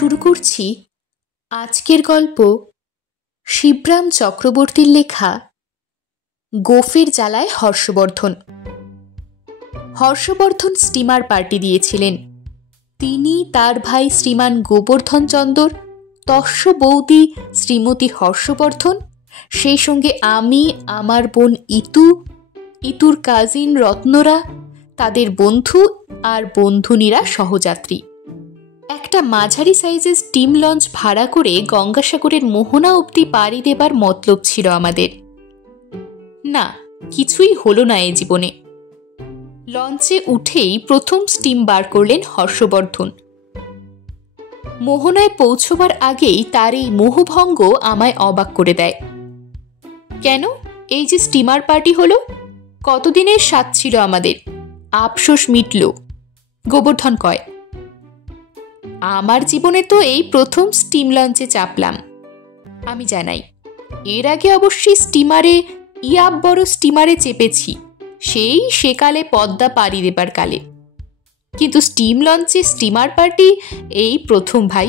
শুরু করছি আজকের গল্প শিবরাম চক্রবর্তীর লেখা গোফের জ্বালায় হর্ষবর্ধন। হর্ষবর্ধন স্টিমার পার্টি দিয়েছিলেন। তিনি, তার ভাই শ্রীমান গোবর্ধন চন্দর, তস্য বৌদি শ্রীমতী হর্ষবর্ধন, সেই সঙ্গে আমি, আমার বোন ইতু, ইতুর কাজিন রত্নরা, তাদের বন্ধু আর বন্ধুনীরা সহযাত্রী। একটা মাঝারি সাইজের স্টিম লঞ্চ ভাড়া করে গঙ্গাসাগরের মোহনা অবধি পাড়ি দেবার মতলব ছিল আমাদের। না, কিছুই হলো না এ জীবনে। লঞ্চে উঠেই প্রথম স্টিম বার করলেন হর্ষবর্ধন। মোহনায় পৌঁছবার আগেই তার এই মোহভঙ্গ আমায় অবাক করে দেয়। কেন, এই যে স্টিমার পার্টি হলো, কতদিনের স্বাদ ছিল আমাদের, আফসোস মিটল। গোবর্ধন কয়, আমার জীবনে তো এই প্রথম স্টিম লঞ্চে চাপলাম। আমি জানাই, এর আগে অবশ্যই স্টিমারে, ইয়াব বড় স্টিমারে চেপেছি, সেই সেকালে পদ্মা পাড়ি দেবার কালে, কিন্তু স্টিম লঞ্চে স্টিমার পার্টি এই প্রথম ভাই।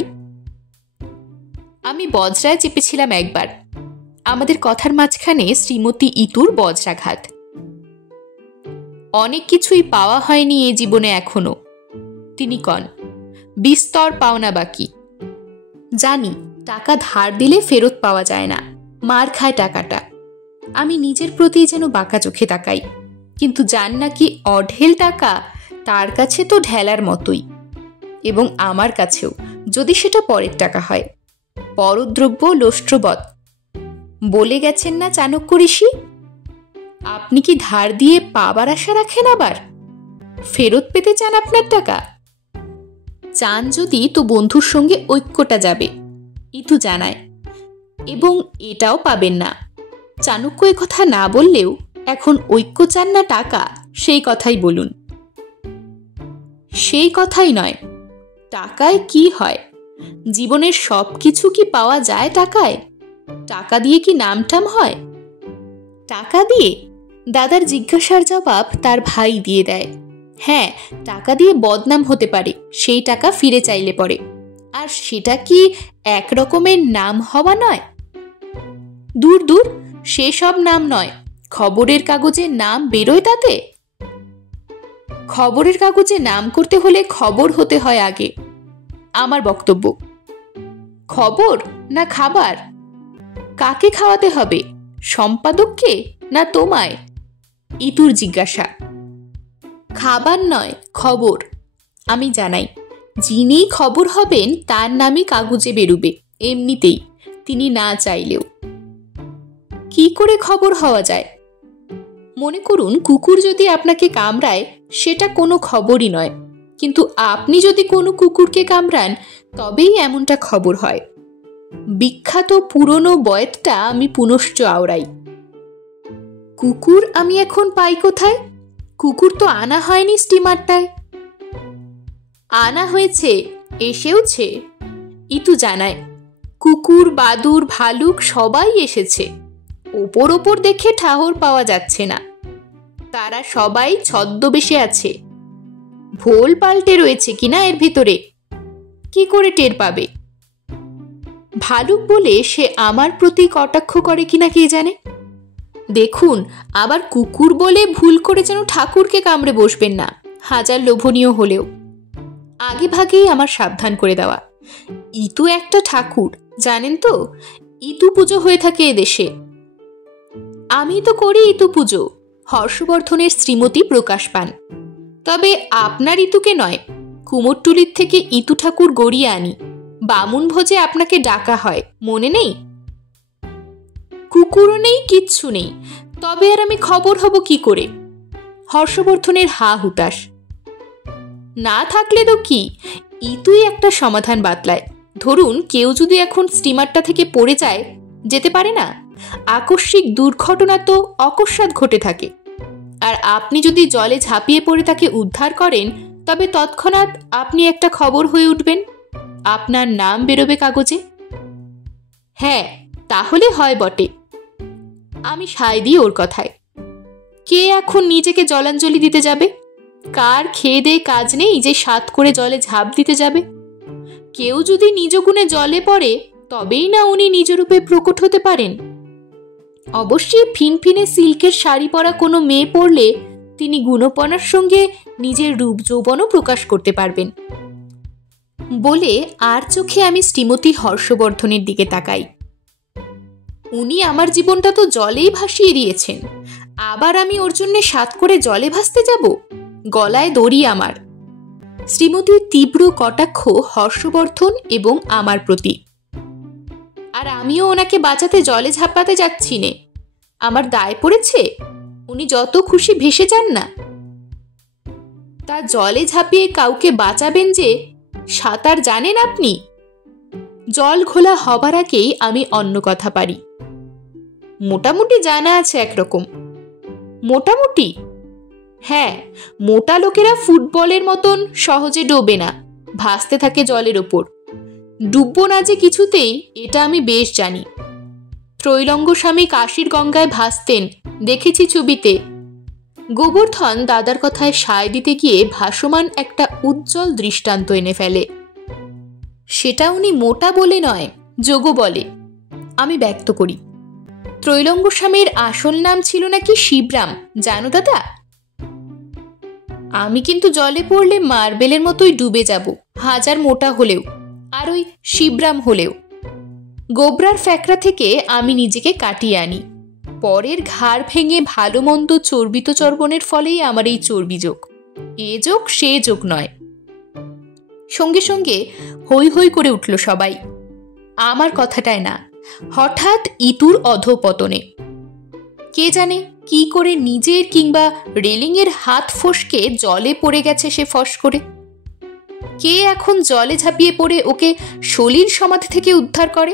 আমি বজরায় চেপেছিলাম একবার। আমাদের কথার মাঝখানে শ্রীমতী ইতুর বজ্রাঘাত। অনেক কিছুই পাওয়া হয়নি এ জীবনে এখনো, তিনি কন, বিস্তর পাওনা বাকি। জানি টাকা ধার দিলে ফেরত পাওয়া যায় না, মার খায় টাকাটা। আমি নিজের প্রতি যেন বাঁকা চোখে তাকাই, কিন্তু যার নাকি অঢেল টাকা, তার কাছে তো ঢেলার মতোই, এবং আমার কাছেও, যদি সেটা পরের টাকা হয়। পরদ্রব্য লোষ্ট্রবৎ বলে গেছেন না চাণক্য ঋষি? আপনি কি ধার দিয়ে পাবার আশা রাখেন, আবার ফেরত পেতে চান আপনার টাকা? চান যদি, তো বন্ধুর সঙ্গে ঐক্যটা যাবে, ইতু জানায়, এবং এটাও পাবেন না। চাণক্য এ কথা না বললেও এখন ঐক্য চান না টাকা, সেই কথাই বলুন। সেই কথাই নয়, টাকায় কি হয়? জীবনের সব কিছু কি পাওয়া যায় টাকায়? টাকা দিয়ে কি নামটাম হয়? টাকা দিয়ে? দাদার জিজ্ঞাসার জবাব তার ভাই দিয়ে দেয়। হ্যাঁ, টাকা দিয়ে বদনাম হতে পারে, সেই টাকা ফিরে চাইলে পরে। আর সেটা কি এক রকমের নাম হওয়া নয়? দূর দূর, সেসব নাম নয়। খবরের কাগজে নাম বেরোয় তাতে? খবরের কাগজে নাম করতে হলে খবর হতে হয় আগে। আমার বক্তব্য, খবর না খাবার? কাকে খাওয়াতে হবে, সম্পাদককে না তোমায়? ইতুর জিজ্ঞাসা। খাবার নয়, খবর। আমি জানাই, যিনি খবর হবেন তার নামই কাগজে বেরুবে এমনিতেই, তিনি না চাইলেও। কি করে খবর হওয়া যায়? মনে করুন, কুকুর যদি আপনাকে কামড়ায়, সেটা কোনো খবরই নয়, কিন্তু আপনি যদি কোনো কুকুরকে কামড়ান, তবেই এমনটা খবর হয়। বিখ্যাত পুরনো বয়েতটা আমি পুনশ্চ আওড়াই। কুকুর আমি এখন পাই কোথায়? কুকুর তো আনা হয়নি স্টিমারটায়। আনা হয়েছে, এসেওছে। ইতু জানায়, কুকুর, বাদুর, ভালুক সবাই এসেছে। ওপর ওপর দেখে ঠাহর পাওয়া যাচ্ছে না, তারা সবাই ছদ্মবেশে আছে। ভোল পাল্টে রয়েছে কিনা এর ভিতরে, কি করে টের পাবে? ভালুক বলে সে আমার প্রতি কটাক্ষ করে কিনা কে জানে। দেখুন, আবার কুকুর বলে ভুল করে যেন ঠাকুরকে কামড়ে বসবেন না, হাজার লোভনীয় হলেও। আগে ভাগেই আমার সাবধান করে দেওয়া। ইতু একটা ঠাকুর, জানেন তো? ইতু পুজো হয়ে থাকে এদেশে। আমি তো করি ইতু পুজো, হর্ষবর্ধনের শ্রীমতী প্রকাশ পান। তবে আপনার ইতুকে নয়, কুমোরটুলির থেকে ইতু ঠাকুর গড়িয়ে আনি। বামুন ভোজে আপনাকে ডাকা হয়, মনে নেই? কুকুরও নেই, কিচ্ছু নেই, তবে আর আমি খবর হব কি করে? হর্ষবর্ধনের হা হুতাশ। না থাকলে তো কি, ইতুই একটা সমাধান বাতলায়। ধরুন, কেউ যদি এখন স্টিমারটা থেকে পড়ে যায়, যেতে পারে না। আকস্মিক দুর্ঘটনা তো অকস্মাৎ ঘটে থাকে, আর আপনি যদি জলে ঝাঁপিয়ে পড়ে তাকে উদ্ধার করেন, তবে তৎক্ষণাৎ আপনি একটা খবর হয়ে উঠবেন, আপনার নাম বেরোবে কাগজে। হ্যাঁ, তাহলে হয় বটে। আমি সায় দিই ওর কথায়। কে এখন নিজেকে জলাঞ্জলি দিতে যাবে? কার খেয়ে দেয়ে কাজ নেই যে সাত করে জলে ঝাঁপ দিতে যাবে? কেউ যদি নিজ গুণে জলে পড়ে তবেই না উনি নিজ রূপে প্রকট হতে পারেন। অবশ্যই ফিনফিনে সিল্কের শাড়ি পরা কোনো মেয়ে পড়লে তিনি গুণপনার সঙ্গে নিজের রূপ যৌবনও প্রকাশ করতে পারবেন। বলে আর চোখে আমি শ্রীমতী হর্ষবর্ধনের দিকে তাকাই। উনি আমার জীবনটা তো জলেই ভাসিয়ে দিয়েছেন, আবার আমি ওর জন্য সাত করে জলে ভাসতে যাব? গলায় দড়ি আমার। শ্রীমতীর তীব্র কটাক্ষ হর্ষবর্ধন এবং আমার প্রতি। আর আমিও ওনাকে বাঁচাতে জলে ঝাঁপাতে যাচ্ছি নে। আমার দায় পড়েছে, উনি যত খুশি ভেসে যান না। তা জলে ঝাঁপিয়ে কাউকে বাঁচাবেন যে, সাঁতার জানেন আপনি? জল ঘোলা হবার আগেই আমি অন্য কথা পারি। মোটামুটি জানা আছে একরকম। মোটামুটি? হ্যাঁ, মোটা লোকেরা ফুটবলের মতন সহজে ডোবে না, ভাসতে থাকে জলের ওপর। ডুববো না যে কিছুতেই, এটা আমি বেশ জানি। ত্রৈলঙ্গ স্বামী কাশীর গঙ্গায় ভাসতেন, দেখেছি ছবিতে। গোবর্ধন দাদার কথায় সায় দিতে গিয়ে ভাসমান একটা উজ্জ্বল দৃষ্টান্ত এনে ফেলে। সেটা উনি মোটা বলে নয়, যোগ বলে। আমি ব্যক্ত করি। ত্রৈলঙ্গ স্বামীর আসল নাম ছিল নাকি শিবরাম, জানো দাদা? আমি কিন্তু জলে পড়লে মার্বেলের মতোই ডুবে যাব, হাজার মোটা হলেও, আর ওই শিবরাম হলেও। গোবরার ফ্যাকড়া থেকে আমি নিজেকে কাটিয়ে আনি। পরের ঘাড় ভেঙে ভালো মন্দ চর্বিত চর্বণের ফলেই আমার এই চর্বি যোগ। এ যোগ সে যোগ নয়। সঙ্গে সঙ্গে হৈ হৈ করে উঠল সবাই, আমার কথাটায় না, হঠাৎ ইতুর অধোপতনে। কে জানে কি করে নিজের কিংবা রেলিংয়ের হাত ফসকে জলে পড়ে গেছে সে ফস করে। কে এখন জলে ঝাঁপিয়ে পড়ে ওকে সলিল সমাধি থেকে উদ্ধার করে?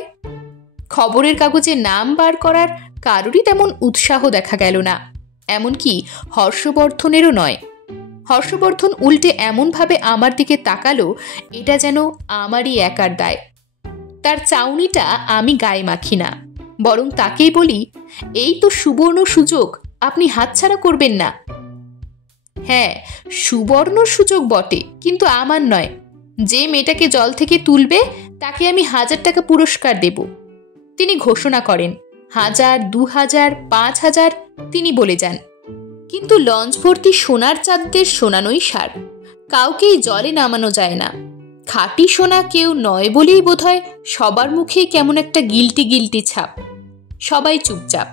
খবরের কাগজে নাম বার করার কারোরই তেমন উৎসাহ দেখা গেল না, এমনকি হর্ষবর্ধনেরও নয়। হর্ষবর্ধন উল্টে এমনভাবে আমার দিকে তাকালো, এটা যেন আমারই একার দায়। তার চাউনিটা আমি গায়ে মাখি না, বরং তাকেই বলি, এই তো সুবর্ণ সুযোগ, আপনি হাতছাড়া করবেন না। হ্যাঁ, সুবর্ণ সুযোগ বটে, কিন্তু আমার নয়। যে মেয়েটাকে জল থেকে তুলবে তাকে আমি 1000 টাকা পুরস্কার দেব। তিনি ঘোষণা করেন, 1000, 2000, 5000 তিনি বলে যান। কিন্তু লঞ্চ ভর্তি সোনার চাঁদদের শোনানোই সার, কাউকেই জলে নামানো যায় না। খাঁটি সোনা কেউ নয় বলেই বোধহয় সবার মুখেই কেমন একটা গিল্টি গিল্টি ছাপ। সবাই চুপচাপ।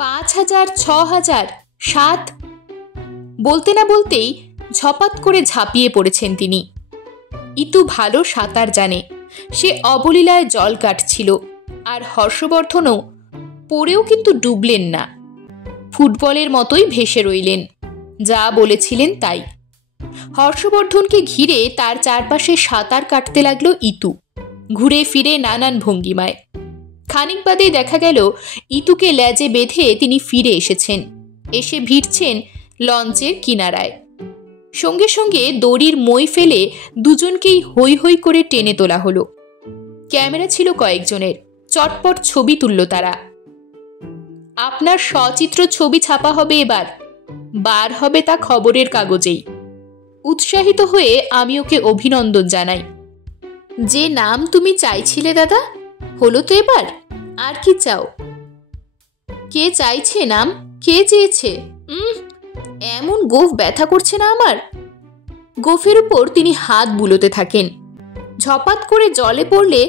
5000, 6000, 7 বলতে না বলতেই ঝপাত করে ঝাঁপিয়ে পড়েছেন তিনি। ইতু ভালো সাঁতার জানে, সে অবলীলায় জল কাটছিল। আর হর্ষবর্ধনও পড়েও কিন্তু ডুবলেন না, ফুটবলের মতোই ভেসে রইলেন। যা বলেছিলেন তাই। হর্ষবর্ধনকে ঘিরে তার চারপাশে সাঁতার কাটতে লাগলো ইতু, ঘুরে ফিরে নানান ভঙ্গিমায়। খানিক বাদেই দেখা গেল ইতুকে লেজে বেঁধে তিনি ফিরে এসেছেন, এসে ভিড়ছেন লঞ্চের কিনারায়। সঙ্গে সঙ্গে দড়ির মই ফেলে দুজনকেই হৈ হৈ করে টেনে তোলা হলো। ক্যামেরা ছিল কয়েকজনের, চটপট ছবি তুলল তারা। আপনার সচিত্র ছবি ছাপা হবে এবার, বার হবে তা খবরের কাগজেই। উৎসাহিত হয়ে আমি ওকে অভিনন্দন জানাই। যে নাম তুমি চাইছিলে দাদা, হলো তো এবার, আর কি চাও? কে চাইছে নাম? কে চেয়েছে? এমন গোফ ব্যথা করছে না আমার। গোফের উপর তিনি হাত বুলোতে থাকেন। ঝপাত করে জলে পড়লে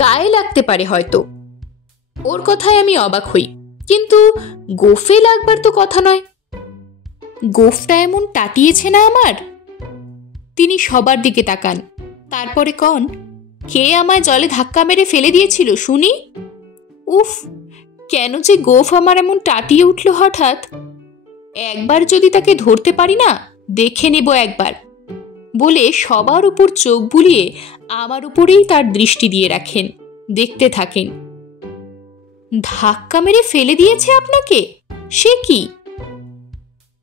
গায়ে লাগতে পারে হয়তো। ওর কথায় আমি অবাক হই, কিন্তু গোফে লাগবার তো কথা নয়। গোফটা এমন টাটিয়েছে না আমার। তিনি সবার দিকে তাকান, তারপরে কন, কে আমায় জলে ধাক্কা মেরে ফেলে দিয়েছিল শুনি? উফ, কেন যে গোফ আমার এমন টাটিয়ে উঠল হঠাৎ। একবার যদি তাকে ধরতে পারি না, দেখে নেব একবার, বলে সবার উপর চোখ বুলিয়ে আমার উপরেই তার দৃষ্টি দিয়ে রাখেন, দেখতে থাকেন। ধাক্কা মেরে ফেলে দিয়েছে আপনাকে? সে কি?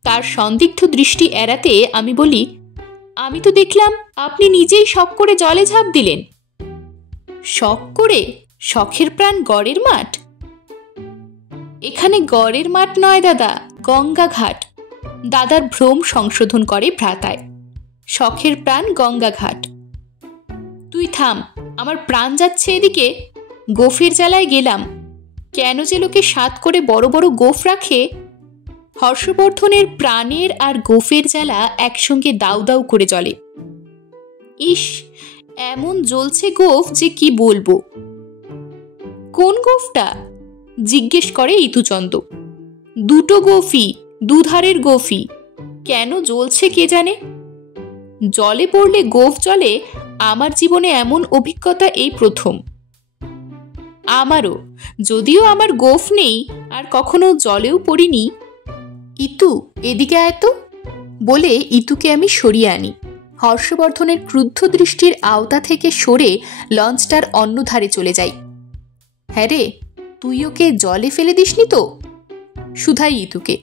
তার সন্দিগ্ধ দৃষ্টি এড়াতে আমি বলি, আমি তো দেখলাম আপনি নিজেই শখ করে জলে ঝাঁপ দিলেন। শখ করে? শখের প্রাণ গড়ের মাঠ। এখানে গড়ের মাঠ নয় দাদা, গঙ্গা ঘাট। দাদার ভ্রম সংশোধন করে ভ্রাতায়। শখের প্রাণ গঙ্গা ঘাট। তুই থাম, আমার প্রাণ যাচ্ছে এদিকে। গোফের জ্বালায় গেলাম। কেন যে লোকে সাত করে বড় বড় গোফ রাখে। হর্ষবর্ধনের প্রাণের আর গোফের জ্বালা একসঙ্গে দাউ দাউ করে জ্বলে। ইস, এমন জ্বলছে গোফ যে কি বলবো। কোন গোফটা? জিজ্ঞেস করে ইতুচন্দ্র। দুটো গোফই, দুধারের গোফই। কেন জ্বলছে কে জানে। জলে পড়লে গোফ জ্বলে, আমার জীবনে এমন অভিজ্ঞতা এই প্রথম। আমারও, যদিও আমার গোফ নেই আর কখনো জলেও পড়িনি। ইতু, এদিকে আয় তো, বলে ইতুকে আমি সরিয়ে আনি। হর্ষবর্ধনের ক্রুদ্ধ দৃষ্টির আওতা থেকে সরে লঞ্চটার অন্য ধারে চলে যাই। হ্যাঁ রে, তুই ওকে জলে ফেলে দিসনি তো? শুধাই ইতুকে।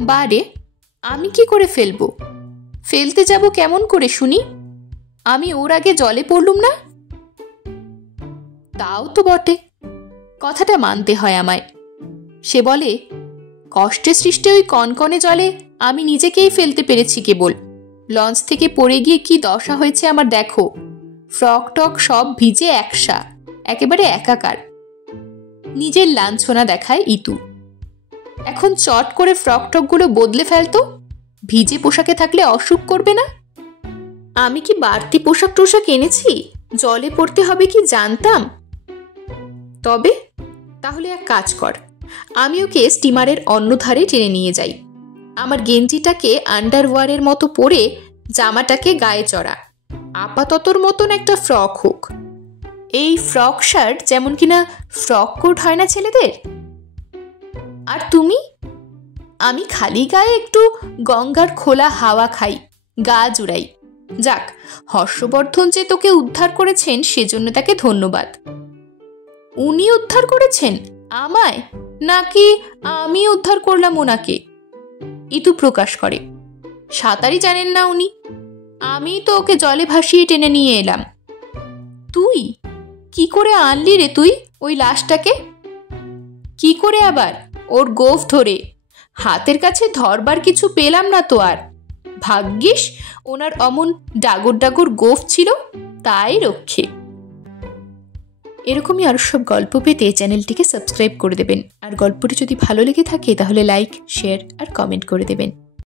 বারে, আমি কি করে ফেলবো? ফেলতে যাব কেমন করে শুনি? আমি ওর আগে জলে পড়লুম না? তাও তো বটে, কথাটা মানতে হয় আমায়। সে বলে, কষ্টে সৃষ্টে ওই কনকনে জলে আমি নিজেকেই ফেলতে পেরেছি কেবল। লঞ্চ থেকে পড়ে গিয়ে কি দশা হয়েছে আমার দেখো। ফ্রক টক সব ভিজে একসা, একেবারে একাকার। নিজের লাঞ্ছনা দেখায় ইতু। এখন চট করে ফ্রক টকগুলো বদলে ফেলতো, ভিজে পোশাকে থাকলে অসুখ করবে না? আমি কি বাড়তি পোশাক টোশাক এনেছি? জলে পড়তে হবে কি জানতাম? তবে তাহলে এক কাজ কর, আমি ওকে স্টিমারের অন্য ধারে টেনে নিয়ে যাই। আমার গেঞ্জিটাকে আন্ডারওয়্যারের মতো পরে জামাটাকে গায়ে চড়া, আপাততর মতন একটা ফ্রক হোক। এই ফ্রক শার্ট যেমন কিনা ফ্রক কোট হয় না ছেলেদের। আর তুমি? আমি খালি গায়ে একটু গঙ্গার খোলা হাওয়া খাই, গা জুড়াই। যাক, হর্ষবর্ধন যে তোকে উদ্ধার করেছেন সেজন্য তাকে ধন্যবাদ। উনি উদ্ধার করেছেন আমায়, নাকি আমি উদ্ধার করলাম ওনাকে? ইতু প্রকাশ করে, সাঁতারই জানেন না উনি। আমি তো ওকে জলে ভাসিয়ে টেনে নিয়ে এলাম। তুই কি করে আনলি রে তুই ওই লাশটাকে? কি করে আবার? ওর গোফ ধরে। হাতের কাছে ধরবার কিছু পেলাম না তো আর। ভাগ্যিস ওনার অমন ডাগর ডাগর গোফ ছিল, তাই রক্ষে। এরকমই আরো সব গল্প পেতে চ্যানেলটিকে সাবস্ক্রাইব করে দেবেন। আর গল্পটি যদি ভালো লেগে থাকে তাহলে লাইক, শেয়ার আর কমেন্ট করে দেবেন।